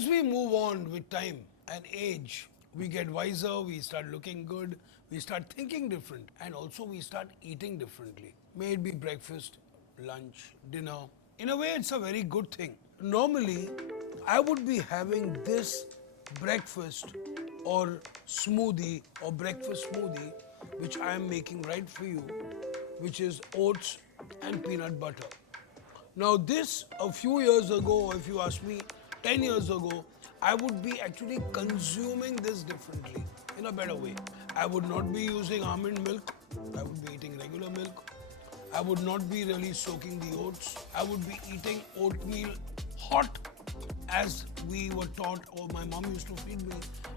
As we move on with time and age, we get wiser, we start looking good, we start thinking different, and also we start eating differently. May it be breakfast, lunch, dinner. In a way, it's a very good thing. Normally, I would be having this breakfast or smoothie or breakfast smoothie, which I am making right for you, which is oats and peanut butter. Now this, a few years ago, if you ask me 10 years ago, I would be actually consuming this differently, in a better way. I would not be using almond milk, I would be eating regular milk. I would not be really soaking the oats. I would be eating oatmeal hot as we were taught, or my mom used to feed me.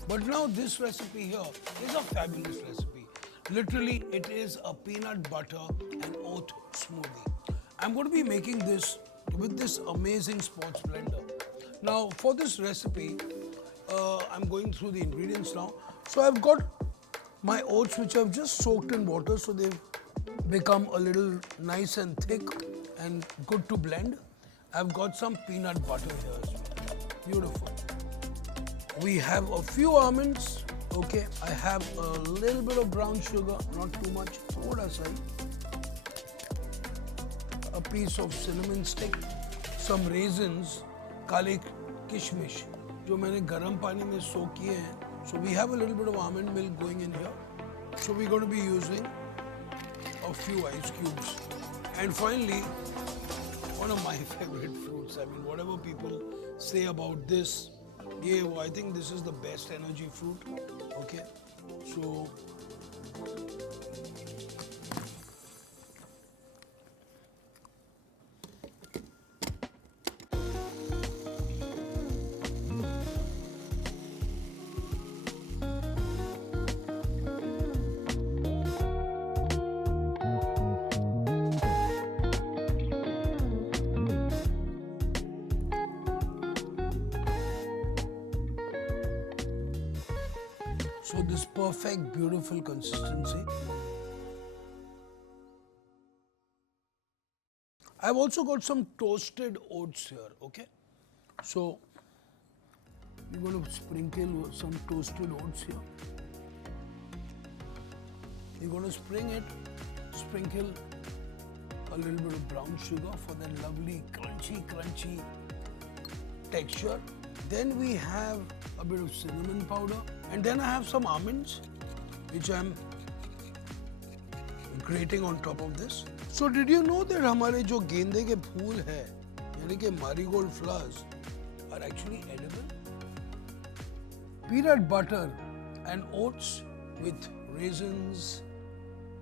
But now this recipe here is a fabulous recipe. Literally, it is a peanut butter and oat smoothie. I'm going to be making this with this amazing sports blender. Now, for this recipe, I'm going through the ingredients now. So I've got my oats, which I've just soaked in water, so they've become a little nice and thick and good to blend. I've got some peanut butter here as well. Beautiful. We have a few almonds. Okay, I have a little bit of brown sugar, not too much. Thoda sa hi. A piece of cinnamon stick, some raisins, kale kishmish, जो मैंने गरम पानी में soak किए हैं. So we have a little bit of almond milk going in here. So we're going to be using a few ice cubes. And finally, one of my favorite fruits. I mean, whatever people say about this, yeah, well, I think this is the best energy fruit. Okay, so this perfect, beautiful consistency. I've also got some toasted oats here, okay? So, we're going to sprinkle some toasted oats here. You're going to sprinkle a little bit of brown sugar for that lovely crunchy texture. Then we have a bit of cinnamon powder, and then I have some almonds, which I'm grating on top of this. So did you know that हमारे जो गेंदे के फूल हैं, यानी कि marigold flowers, are actually edible? Peanut butter and oats with raisins,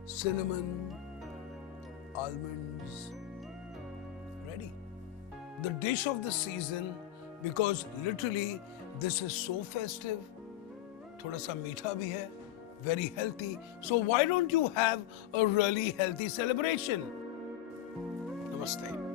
cinnamon, almonds, ready. The dish of the season, because literally this is so festive, thoda sa meetha bhi hai, very healthy. So why don't you have a really healthy celebration? Namaste.